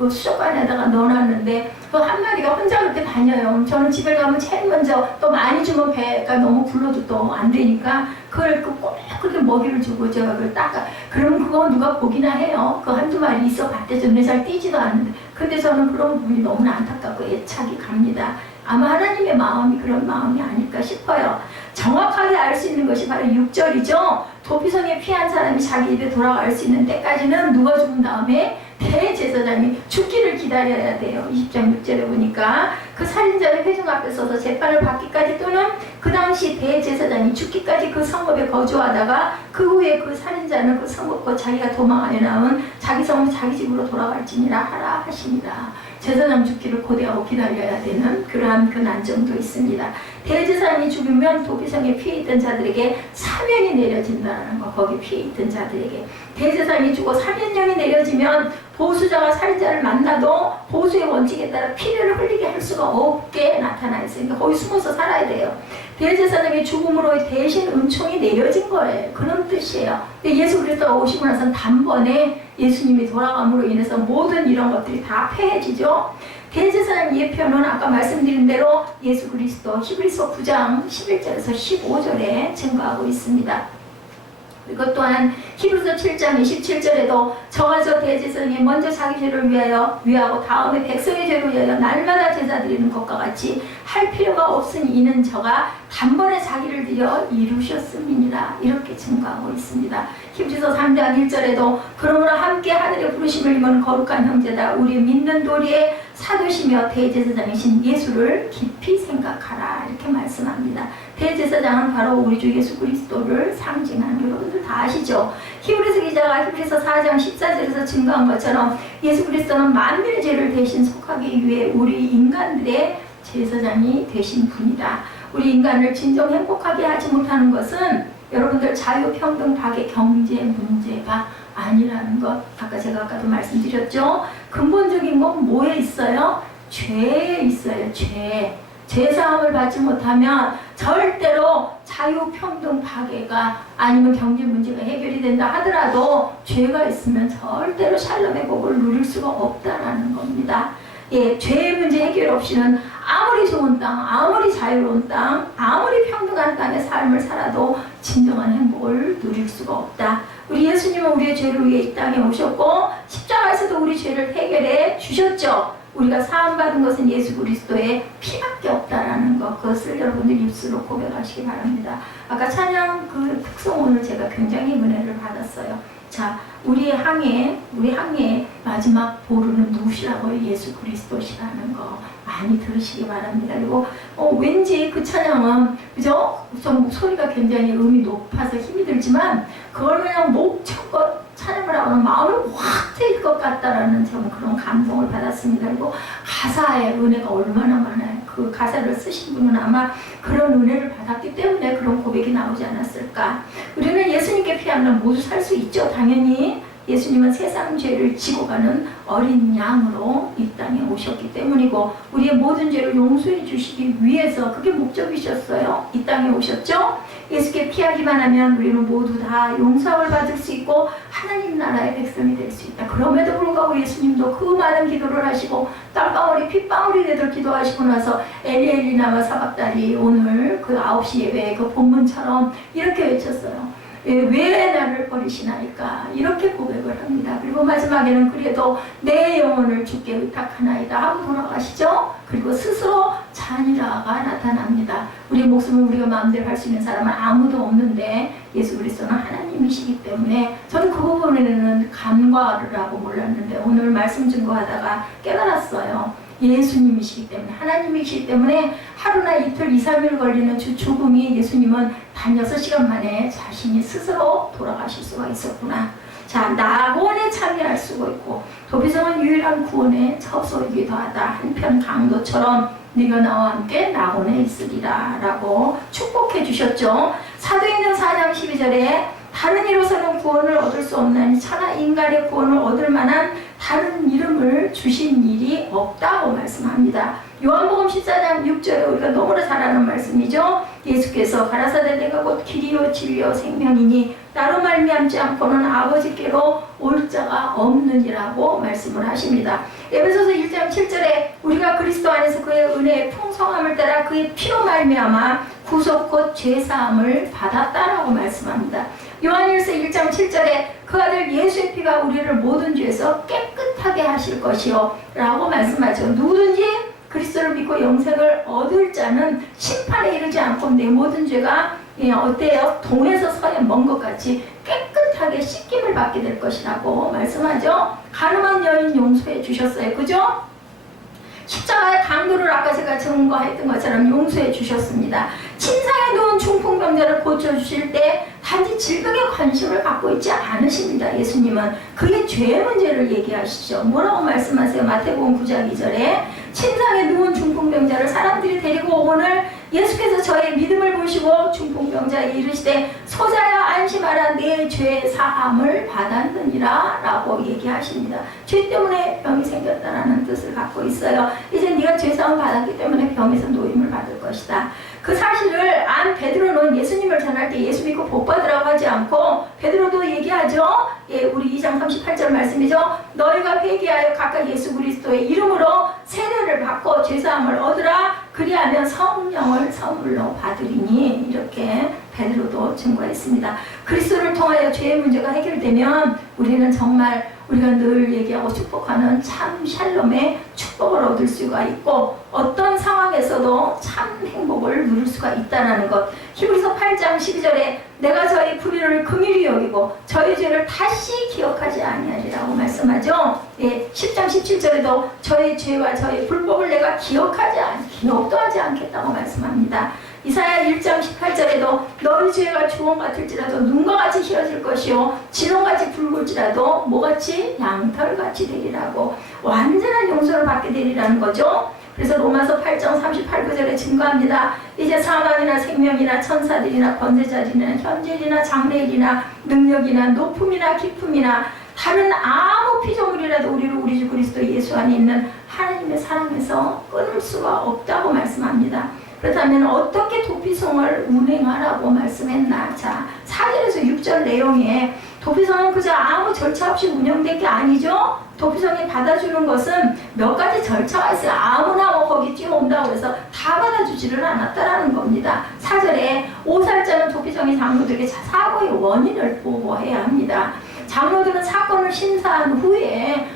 수족관에다가 넣어놨는데 그 한 마리가 혼자 그렇게 다녀요. 저는 집에 가면 제일 먼저 또 많이 주면 배가 너무 불러도 또 안 되니까 그걸 꼭 그렇게 먹이를 주고 제가 그걸 닦아. 그러면 그거 누가 보기나 해요. 그 한두 마리 있어 봤대죠. 눈에 잘 띄지도 않는데. 근데 저는 그런 부분이 너무나 안타깝고 애착이 갑니다. 아마 하나님의 마음이 그런 마음이 아닐까 싶어요. 정확하게 알 수 있는 것이 바로 6절이죠. 도피성에 피한 사람이 자기 입에 돌아갈 수 있는 때까지는 누가 죽은 다음에 대제사장이 죽기를 기다려야 돼요. 20장 6절에 보니까 그 살인자를 회중 앞에 서서 재판을 받기까지 또는 그 당시 대제사장이 죽기까지 그 성읍에 거주하다가 그 후에 그 살인자는 그 성읍과 자기가 도망하여 나온 자기 성읍 자기 집으로 돌아갈지니라 하라 하십니다. 제사장 죽기를 고대하고 기다려야 되는 그러한 그 난점도 있습니다. 대제사장이 죽으면 도피성에 피해 있던 자들에게 사면이 내려진다는 거. 거기 피해 있던 자들에게 대제사장이 죽어 사면령이 내려지면 보수자가 살인자를 만나도 보수의 원칙에 따라 피를 흘리게 할 수가 없게 나타나 있으니까 거기 숨어서 살아야 돼요. 대제사장의 죽음으로 대신 은총이 내려진 거예요. 그런 뜻이에요. 근데 예수 그리스도가 오시고 나서는 단번에 예수님이 돌아감으로 인해서 모든 이런 것들이 다 폐해지죠. 대제사장 예표는 아까 말씀드린 대로 예수 그리스도 히브리서 9장 11절에서 15절에 증거하고 있습니다. 그리고 또한 히브리서 7장 27절에도 저가 저 대제사장이 먼저 자기 죄를 위하고 다음에 백성의 죄를 위하여 날마다 제사 드리는 것과 같이 할 필요가 없으니 이는 저가 단번에 자기를 드려 이루셨음이니라. 이렇게 증거하고 있습니다. 히브리서 3장 1절에도 그러므로 함께 하늘의 부르심을 입은 거룩한 형제다. 우리 믿는 도리의 사도시며 대제사장이신 예수를 깊이 생각하라. 이렇게 말씀합니다. 대제사장은 바로 우리 주 예수 그리스도를 상징하는, 여러분들 다 아시죠? 히브리서 기자가 히브리서 4장 14절에서 증거한 것처럼 예수 그리스도는 만민의 죄를 대신 속하기 위해 우리 인간들의 제사장이 되신 분이다. 우리 인간을 진정 행복하게 하지 못하는 것은 여러분들 자유평등 박의 경제 문제가 아니라는 것. 아까도 말씀드렸죠. 근본적인 건 뭐에 있어요? 죄에 있어요. 죄사함을 받지 못하면 절대로 자유평등 박애가 아니면 경제 문제가 해결이 된다 하더라도 죄가 있으면 절대로 샬롬의 복을 누릴 수가 없다라는 겁니다. 예, 죄의 문제 해결 없이는 아무리 좋은 땅, 아무리 자유로운 땅, 아무리 평등한 땅의 삶을 살아도 진정한 행복을 누릴 수가 없다. 우리 예수님은 우리의 죄를 위해 이 땅에 오셨고 십자가에서도 우리 죄를 해결해 주셨죠. 우리가 사함받은 것은 예수 그리스도의 피밖에 없다라는 것, 그것을 여러분들 입술로 고백하시기 바랍니다. 아까 찬양 그 특성 오늘 제가 굉장히 은혜를 받았어요. 자, 우리 항해의 마지막 보루는 누구시라고요? 예수 그리스도시라는 거 많이 들으시기 바랍니다. 그리고 왠지 그 찬양은 그죠? 좀 목소리가 굉장히 음이 높아서 힘이 들지만 그걸 그냥 목청껏 찬양을 하고는 마음을 확 트일 것 같다라는 좀 그런 감동을 받았습니다. 그리고 가사의 은혜가 얼마나 많아요. 그 가사를 쓰신 분은 아마 그런 은혜를 받았기 때문에 그런 고백이 나오지 않았을까. 우리는 예수님께 피하면 모두 살 수 있죠. 당연히 예수님은 세상 죄를 지고 가는 어린 양으로 이 땅에 오셨기 때문이고 우리의 모든 죄를 용서해 주시기 위해서 그게 목적이셨어요. 이 땅에 오셨죠. 예수께 피하기만 하면 우리는 모두 다 용서를 받을 수 있고 하나님 나라의 백성이 될 수 있다. 그럼에도 불구하고 예수님도 그 많은 기도를 하시고 땀방울이 핏방울이 되도록 기도하시고 나서 엘리 엘리 나와 사박다리 오늘 그 9시 예배 그 본문처럼 이렇게 외쳤어요. 왜 나를 버리시나이까 이렇게 고백을 합니다. 그리고 마지막에는 그래도 내 영혼을 주께 의탁하나이다 하고 돌아가시죠. 그리고 스스로 잔이라가 나타납니다. 우리의 목숨을 우리가 마음대로 할 수 있는 사람은 아무도 없는데 예수 그리스도는 하나님이시기 때문에 저는 그 부분에는 간과를 하고 몰랐는데 오늘 말씀 증거하다가 깨달았어요. 예수님이시기 때문에, 하나님이시기 때문에 하루나 이틀, 2, 3일 걸리는 죽음이 예수님은 단 6시간 만에 자신이 스스로 돌아가실 수가 있었구나. 자, 낙원에 참여할 수가 있고, 도피성은 유일한 구원의 처소이기도 하다. 한편 강도처럼 네가 나와 함께 낙원에 있으리라 라고 축복해 주셨죠. 사도행전 4장 12절에 다른 이로서는 구원을 얻을 수 없나니 차나 인간의 구원을 얻을 만한 다른 이름을 주신 일이 없다고 말씀합니다. 요한복음 14장 6절에 우리가 너무나 잘 아는 말씀이죠. 예수께서 가라사대 내가 곧 길이요 진리요 생명이니 나로 말미암지 않고는 아버지께로 올 자가 없느니라고 말씀을 하십니다. 에베소서 1장 7절에 우리가 그리스도 안에서 그의 은혜의 풍성함을 따라 그의 피로 말미암아 구속 곧 죄사함을 받았다라고 말씀합니다. 요한일서 1장 7절에 그 아들 예수의 피가 우리를 모든 죄에서 깨끗하게 하실 것이요 라고 말씀하죠. 누구든지 그리스도를 믿고 영생을 얻을 자는 심판에 이르지 않고 내 모든 죄가 어때요? 동에서 서에 먼 것 같이 깨끗하게 씻김을 받게 될 것이라고 말씀하죠. 가늠한 여인 용서해 주셨어요. 그죠? 십자가의 강도를 아까 제가 증거했던 것처럼 용서해 주셨습니다. 침상에 누운 중풍병자를 고쳐주실 때 단지 질병에 관심을 갖고 있지 않으십니다. 예수님은 그의 죄의 문제를 얘기하시죠. 뭐라고 말씀하세요? 마태복음 9장 2절에 침상에 누운 중풍병자를 사람들이 데리고 오거늘 예수께서 저의 믿음을 보시고 중풍병자에 이르시되 소자야 안심하라 내 죄 사함을 받았느니라 라고 얘기하십니다. 죄 때문에 병이 생겼다는 뜻을 갖고 있어요. 이제 네가 죄 사함을 받았기 때문에 병에서 노임을 받을 것이다. 그 사실을 안 베드로는 예수님을 전할 때 예수 믿고 복 받으라고 하지 않고 베드로도 얘기하죠. 우리 2장 38절 말씀이죠. 너희가 회개하여 각각 예수 그리스도의 이름으로 세례를 받고 죄사함을 얻으라. 그리하면 성령을 선물로 받으리니 이렇게 베드로도 증거했습니다. 그리스도를 통하여 죄의 문제가 해결되면 우리는 정말 우리가 늘 얘기하고 축복하는 참 샬롬의 축복을 얻을 수가 있고 어떤 상황에서도 참 행복을 누릴 수가 있다는 것. 히브리서 8장 12절에 내가 저희 불의를 긍휼히 여기고 저희 죄를 다시 기억하지 아니하리라고 말씀하죠. 10장 17절에도 저희 죄와 저희 불법을 내가 기억도 하지 않겠다고 말씀합니다. 이사야 1장 18절에도 너희 죄가 주홍 같을지라도 눈과 같이 희어질 것이요 진홍같이 붉을지라도 뭐같이 양털같이 되리라고 완전한 용서를 받게 되리라는 거죠. 그래서 로마서 8장 38구절에 증거합니다. 이제 사망이나 생명이나 천사들이나 권세자들이나 현재일이나 장래일이나 능력이나 높음이나 깊음이나 다른 아무 피조물이라도 우리를 우리 주 그리스도 예수 안에 있는 하나님의 사랑에서 끊을 수가 없다고 말씀합니다. 그렇다면 어떻게 도피성을 운행하라고 말씀했나? 자, 4절에서 6절 내용에 도피성은 그저 아무 절차 없이 운영된 게 아니죠. 도피성이 받아주는 것은 몇 가지 절차가 있어요. 아무나 거기 뛰어온다고 해서 다 받아주지를 않았다라는 겁니다. 4절에 오살자는 도피성이 장로들에게 사고의 원인을 보고해야 합니다. 장로들은 사건을 심사한 후에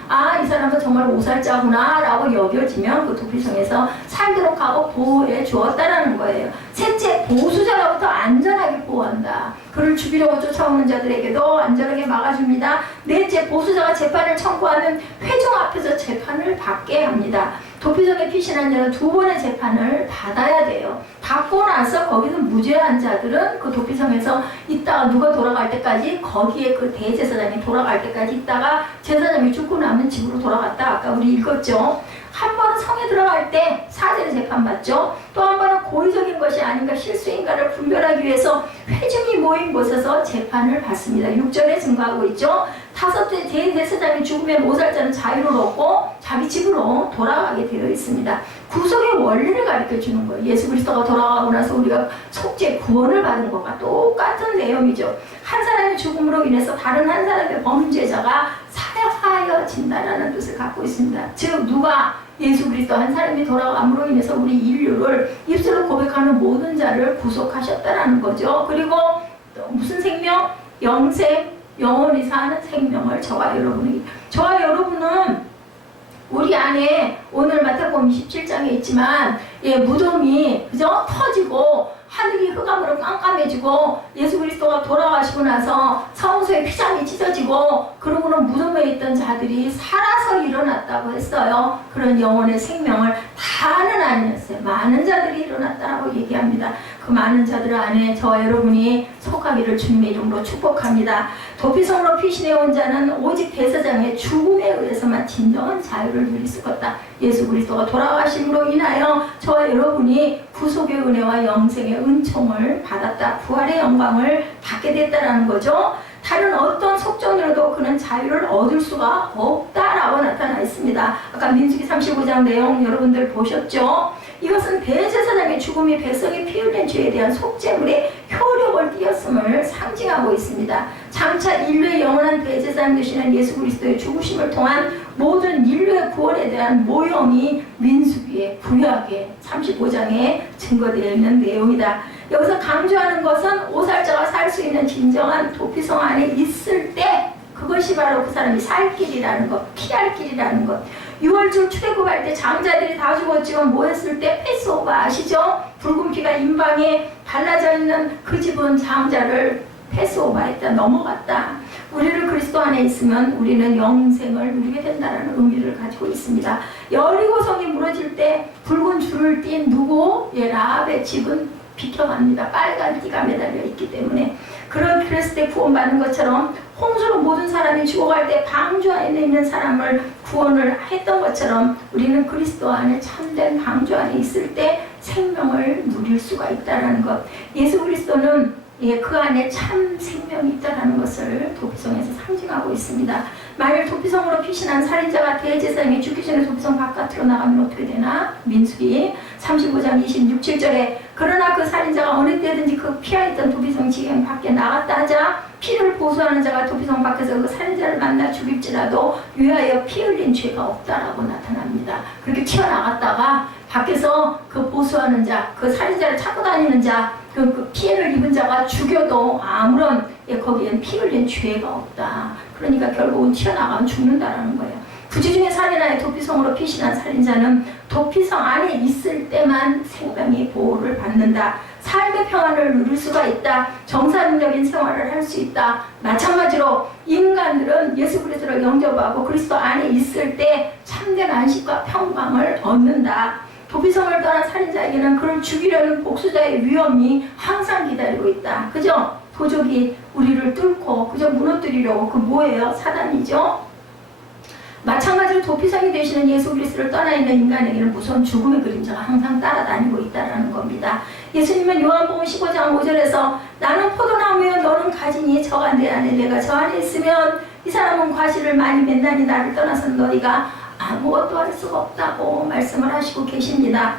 이 사람은 정말 오살자구나 라고 여겨지면 그 도피성에서 살도록 하고 보호해 주었다라는 거예요. 셋째, 보수자로부터 안전하게 보호한다. 그를 죽이려고 쫓아오는 자들에게도 안전하게 막아줍니다. 넷째, 보수자가 재판을 청구하면 회중 앞에서 재판을 받게 합니다. 도피성에 피신한 자는 2번의 재판을 받아야 돼요. 받고 나서 거기서 무죄한 자들은 그 도피성에서 있다가 누가 돌아갈 때까지 거기에 그 대제사장이 돌아갈 때까지 있다가 제사장이 죽고 나면 집으로 돌아갔다. 아까 우리 읽었죠. 한 번은 성에 들어갈 때 사제를 재판받죠. 또 한 번은 고의적인 것이 아닌가 실수인가를 분별하기 위해서 회중이 모인 곳에서 재판을 받습니다. 6절에 증거하고 있죠. 5째 대제사장이 죽으면 오살자는 자유를 얻고 자기 집으로 돌아가게 되어 있습니다. 구속의 원리를 가르쳐 주는 거예요. 예수 그리스도가 돌아가고 나서 우리가 속죄 구원을 받은 것과 똑같은 내용이죠. 한 사람의 죽음으로 인해서 다른 한 사람의 범죄자가 사하여진다라는 뜻을 갖고 있습니다. 즉 누가 예수 그리스도 한 사람이 돌아감으로 인해서 우리 인류를 입술로 고백하는 모든 자를 구속하셨다라는 거죠. 그리고 무슨 생명? 영생, 영원히 사는 생명을 저와 여러분은 우리 안에 오늘 마태복음 27장에 있지만 무덤이 그죠? 터지고 하늘이 흑암으로 깜깜해지고 예수 그리스도가 돌아가시고 나서 성소의 피장이 찢어지고 그러고는 무덤에 있던 자들이 살아서 일어났다고 했어요. 그런 영혼의 생명을 다는 아니었어요. 많은 자들이 일어났다고 얘기합니다. 그 많은 자들 안에 저와 여러분이 속하기를 주님의 이름으로 축복합니다. 도피성으로 피신해 온 자는 오직 대제사장의 죽음에 의해서만 진정한 자유를 누릴 수 있다. 예수 그리스도가 돌아가심으로 인하여 저와 여러분이 구속의 은혜와 영생의 은총을 받았다. 부활의 영광을 받게 됐다라는 거죠. 다른 어떤 속전으로도 그는 자유를 얻을 수가 없다라고 나타나 있습니다. 아까 민수기 35장 내용 여러분들 보셨죠? 이것은 대제사장의 죽음이 백성이 피 흘린 죄에 대한 속죄물의 효력을 띄었음을 상징하고 있습니다. 장차 인류의 영원한 대제사장 되시는 예수 그리스도의 죽으심을 통한 모든 인류의 구원에 대한 모형이 민수기의 구약의 35장에 증거되어 있는 내용이다. 여기서 강조하는 것은 오살자가 살 수 있는 진정한 도피성 안에 있을 때 그것이 바로 그 사람이 살 길이라는 것, 피할 길이라는 것. 6월절 출애굽할 때 장자들이 다 죽었지만 모였을 때 패스오버 아시죠? 붉은 피가 임방에 발라져 있는 그 집은 장자를 패스오버했다, 넘어갔다. 우리를 그리스도 안에 있으면 우리는 영생을 누리게 된다는 의미를 가지고 있습니다. 여리고성이 무너질 때 붉은 줄을 띤 누구? 라합의 집은 비켜갑니다. 빨간 띠가 매달려 있기 때문에. 그랬을 때 구원받는 것처럼 홍수로 모든 사람이 죽어갈 때 방주 안에 있는 사람을 구원을 했던 것처럼 우리는 그리스도 안에 참된 방주 안에 있을 때 생명을 누릴 수가 있다는 것. 예수 그리스도는 그 안에 참 생명이 있다는 것을 도피성에서 상징하고 있습니다. 만일 도피성으로 피신한 살인자가 대제사장이 죽기 전에 도피성 바깥으로 나가면 어떻게 되나? 민수기 35장 26, 7절에 그러나 그 살인자가 어느 때든지 그 피하였던 도피성 지경 밖에 나갔다 하자 피를 보수하는 자가 도피성 밖에서 그 살인자를 만나 죽일지라도 위하여 피 흘린 죄가 없다라고 나타납니다. 그렇게 튀어나갔다가 밖에서 그 보수하는 자, 그 살인자를 찾고 다니는 자, 그 피해를 입은 자가 죽여도 아무런 거기엔 피 흘린 죄가 없다. 그러니까 결국은 튀어나가면 죽는다라는 거예요. 부지 중에 살인하여 도피성으로 피신한 살인자는 도피성 안에 있을 때만 생명이 보호를 받는다. 삶의 평안을 누릴 수가 있다. 정상적인 생활을 할 수 있다. 마찬가지로 인간들은 예수 그리스도를 영접하고 그리스도 안에 있을 때 참된 안식과 평강을 얻는다. 도피성을 떠난 살인자에게는 그를 죽이려는 복수자의 위험이 항상 기다리고 있다. 그죠? 도적이 우리를 뚫고 그저 무너뜨리려고 그 뭐예요? 사단이죠? 마찬가지로 도피성이 되시는 예수 그리스도를 떠나 있는 인간에게는 무서운 죽음의 그림자가 항상 따라다니고 있다는 겁니다. 예수님은 요한복음 15장 5절에서 나는 포도나무여 너는 가지니 저가 내 안에 내가 저 안에 있으면 이 사람은 과실을 많이 맺나니 나를 떠나서는 너희가 아무것도 할 수가 없다고 말씀을 하시고 계십니다.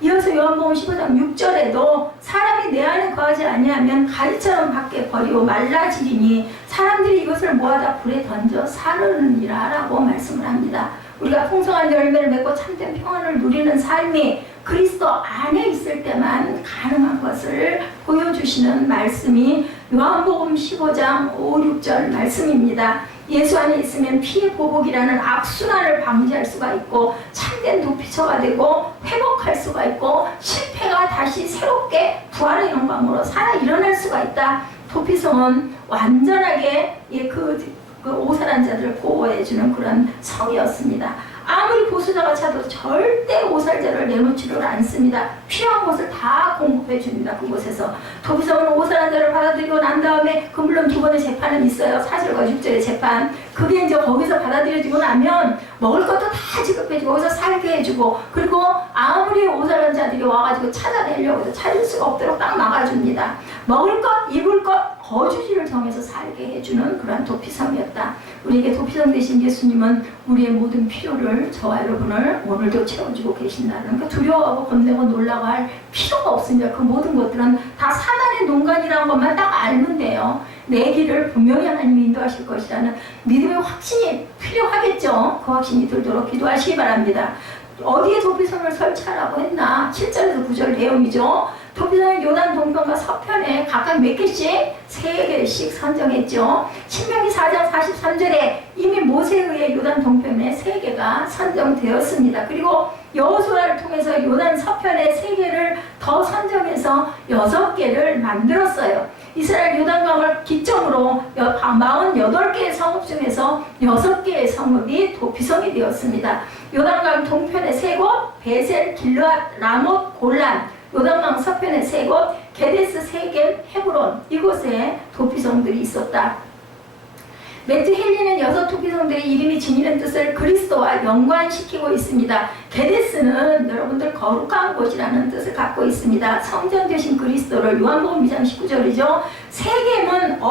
이어서 요한복음 15장 6절에도 사람이 내 안에 거하지 아니하면 가지처럼 밖에 버리고 말라지리니 사람들이 이것을 모아다 불에 던져 사르느니라 라고 말씀을 합니다. 우리가 풍성한 열매를 맺고 참된 평안을 누리는 삶이 그리스도 안에 있을 때만 가능한 것을 보여주시는 말씀이 요한복음 15장 5, 6절 말씀입니다. 예수 안에 있으면 피의 보복이라는 악순환을 방지할 수가 있고 참된 도피처가 되고 회복할 수가 있고 실패가 다시 새롭게 부활의 영광으로 살아 일어날 수가 있다. 도피성은 완전하게 그 오살한 자들을 보호해주는 그런 성이었습니다. 아무리 보수자가 차도 절대 오살자를 내놓지를 않습니다. 필요한 것을 다 공급해 줍니다. 그곳에서 도피성은 오살한 자를 받아들이고 난 다음에 그 물론 두 번의 재판은 있어요. 4절과 6절의 재판. 그게 이제 거기서 받아들여지고 나면 먹을 것도 다 지급해주고 거기서 살게 해주고 그리고 아무리 오살한 자들이 와가지고 찾아내려고 해도 찾을 수가 없도록 딱 막아줍니다. 먹을 것, 입을 것, 거주지를 정해서 살게 해주는 그런 도피성이었다. 우리에게 도피성 되신 예수님은 우리의 모든 필요를 저와 여러분을 오늘도 채워주고 계신다는 그 두려워하고 겁내고 놀라고 할 필요가 없습니다. 그 모든 것들은 다 사단의 농간이라는 것만 딱 알면 돼요. 내 길을 분명히 하나님이 인도하실 것이라는 믿음의 확신이 필요하겠죠. 그 확신이 들도록 기도하시기 바랍니다. 어디에 도피성을 설치하라고 했나? 7절에서 9절 내용이죠. 도피성은 요단 동편과 서편에 각각 몇 개씩? 3개씩 선정했죠. 신명기 4장 43절에 이미 모세에 의해 요단 동편에 3개가 선정되었습니다. 그리고 여호수아를 통해서 요단 서편에 3개를 더 선정해서 6개를 만들었어요. 이스라엘 요단강을 기점으로 48개의 성읍 중에서 6개의 성읍이 도피성이 되었습니다. 요단강 동편에 3곳, 베셀, 길르앗, 라못, 골란, 요단강 서편에 3곳, 게데스, 세겜, 헤브론, 이곳에 도피성들이 있었다. 베트헬리는 6 도피성들의 이름이 지니는 뜻을 그리스도와 연관시키고 있습니다. 게데스는 여러분들 거룩한 곳이라는 뜻을 갖고 있습니다. 성전 되신 그리스도를 요한복음 2장 19절이죠. 세겜은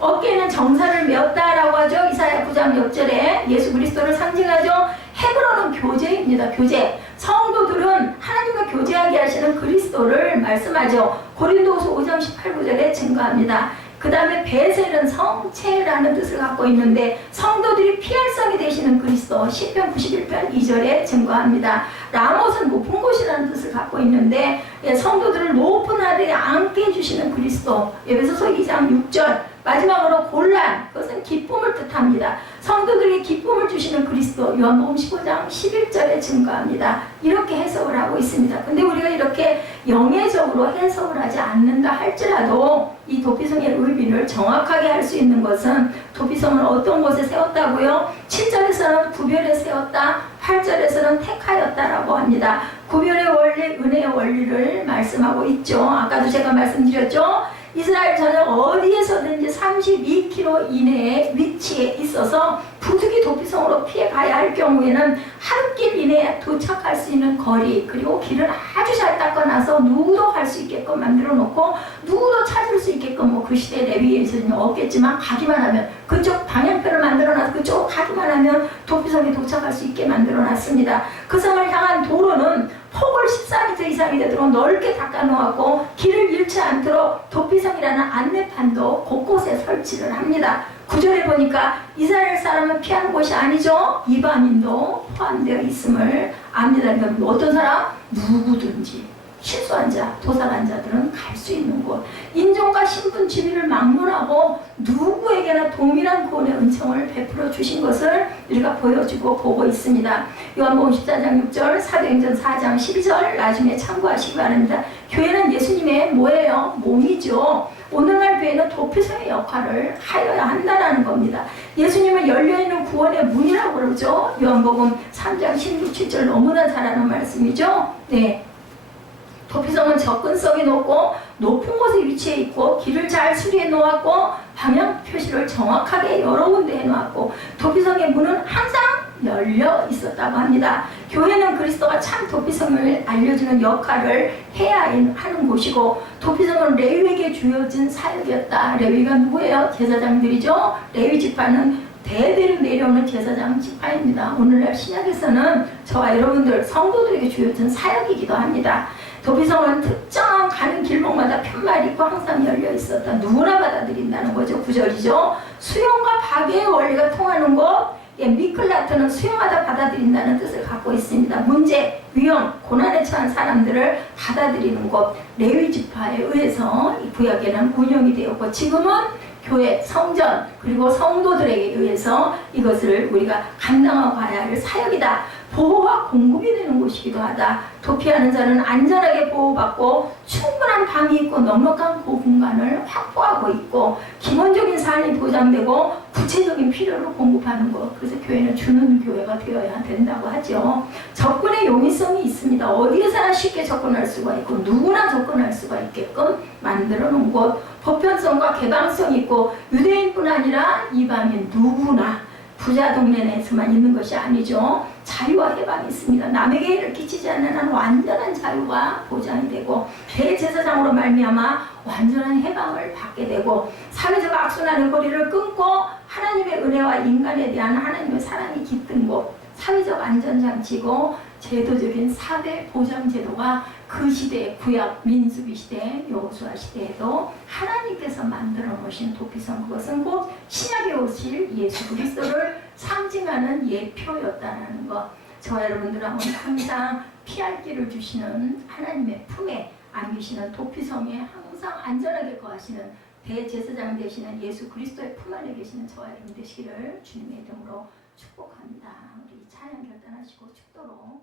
어깨에는 정사를 메었다라고 하죠. 이사야 9장 역절에 예수 그리스도를 상징하죠. 헤브론은 교제입니다. 교제. 성도들은 하나님과 교제하게 하시는 그리스도를 말씀하죠. 고린도후서 5장 18, 9절에 증거합니다. 그 다음에 베셀은 성체라는 뜻을 갖고 있는데 성도들이 피할성이 되시는 그리스도, 시편 91편 2절에 증거합니다. 라못은 높은 곳이라는 뜻을 갖고 있는데 성도들을 높은 하늘에 앉게 해주시는 그리스도, 에베소서 2장 6절. 마지막으로 골란, 그것은 기쁨을 뜻합니다. 성도들에게 기쁨을 주시는 그리스도, 요한복음 15장 11절에 증거합니다. 이렇게 해석을 하고 있습니다. 근데 우리가 이렇게 영예적으로 해석을 하지 않는다 할지라도 이 도피성의 의미를 정확하게 할 수 있는 것은 도피성을 어떤 곳에 세웠다고요? 7절에서는 구별해 세웠다, 8절에서는 택하였다라고 합니다. 구별의 원리, 은혜의 원리를 말씀하고 있죠. 아까도 제가 말씀드렸죠. 이스라엘 전역 어디에서든지 32km 이내에 위치에 있어서 부득이 도피성으로 피해 가야 할 경우에는 하루길 이내에 도착할 수 있는 거리, 그리고 길을 아주 잘 닦아놔서 누구도 갈 수 있게끔 만들어 놓고 누구도 찾을 수 있게끔, 그 시대 레위에서는 없겠지만 가기만 하면, 그쪽 방향표를 만들어 놔서 그쪽 가기만 하면 도피성에 도착할 수 있게 만들어 놨습니다. 그 성을 향한 도로는 폭을 14m 이상이 되도록 넓게 닦아 놓았고 길을 잃지 않도록 도피성이라는 안내판도 곳곳에 설치를 합니다. 9절에 보니까 이스라엘 사람은 피하는 곳이 아니죠. 이방인도 포함되어 있음을 압니다. 그러니까 어떤 사람? 누구든지 실수한 자, 도살한 자들은 갈 수 있는 곳. 인종과 신분, 지위를 막론하고 누구에게나 동일한 구원의 은총을 베풀어 주신 것을 우리가 보여주고 보고 있습니다. 요한복음 14장 6절, 사도행전 4장 12절 나중에 참고하시기 바랍니다. 교회는 예수님의 뭐예요? 몸이죠. 오늘날 교회는 도피성의 역할을 하여야 한다는 겁니다. 예수님은 열려있는 구원의 문이라고 그러죠. 요한복음 3장 16, 7절 너무나 잘 아는 말씀이죠. 네. 도피성은 접근성이 높고 높은 곳에 위치해 있고 길을 잘 수리해 놓았고 방향 표시를 정확하게 여러 군데 해 놓았고 도피성의 문은 항상 열려 있었다고 합니다. 교회는 그리스도가 참 도피성을 알려주는 역할을 해야 하는 곳이고 도피성은 레위에게 주어진 사역이었다. 레위가 누구예요? 제사장들이죠. 레위 지파는 대대로 내려오는 제사장 지파입니다. 오늘날 신약에서는 저와 여러분들 성도들에게 주어진 사역이기도 합니다. 도피성은 특정한 가는 길목마다 편말이 있고 항상 열려 있었다. 누구나 받아들인다는 거죠. 9절이죠. 수용과 파괴의 원리가 통하는 곳, 미클라트는 수용하다 받아들인다는 뜻을 갖고 있습니다. 문제, 위험, 고난에 처한 사람들을 받아들이는 곳, 레위 지파에 의해서 이 구약에는 운영이 되었고 지금은 교회, 성전, 그리고 성도들에게 의해서 이것을 우리가 감당하고 가야 할 사역이다. 보호와 공급이 되는 곳이기도 하다. 도피하는 자는 안전하게 보호받고 충분한 방이 있고 넉넉한 공간을 확보하고 있고 기본적인 삶이 보장되고 구체적인 필요를 공급하는 것. 그래서 교회는 주는 교회가 되어야 된다고 하죠. 접근의 용이성이 있습니다. 어디에서나 쉽게 접근할 수가 있고 누구나 접근할 수가 있게끔 만들어 놓은 곳. 보편성과 개방성이 있고 유대인뿐 아니라 이방인 누구나 부자 동네 내에서만 있는 것이 아니죠. 자유와 해방이 있습니다. 남에게 해를 끼치지 않는 한 완전한 자유가 보장이 되고 대제사장으로 말미암아 완전한 해방을 받게 되고 사회적 악순환의 고리를 끊고 하나님의 은혜와 인간에 대한 하나님의 사랑이 깃든 곳, 사회적 안전장치고 제도적인 사회 보장 제도가 그 시대 구약 민수기 시대 여호수아 시대에도 하나님께서 만들어 놓으신 도피성, 그것은 곧 신약에 오실 예수 그리스도를 상징하는 예표였다는 것. 저와 여러분들은 항상 피할 길을 주시는 하나님의 품에 안기시는 도피성에 항상 안전하게 거하시는 대제사장 되시는 예수 그리스도의 품 안에 계시는 저와 여러분 되시기를 주님의 이름으로 축복합니다. 우리 찬양 결단하시고 축도로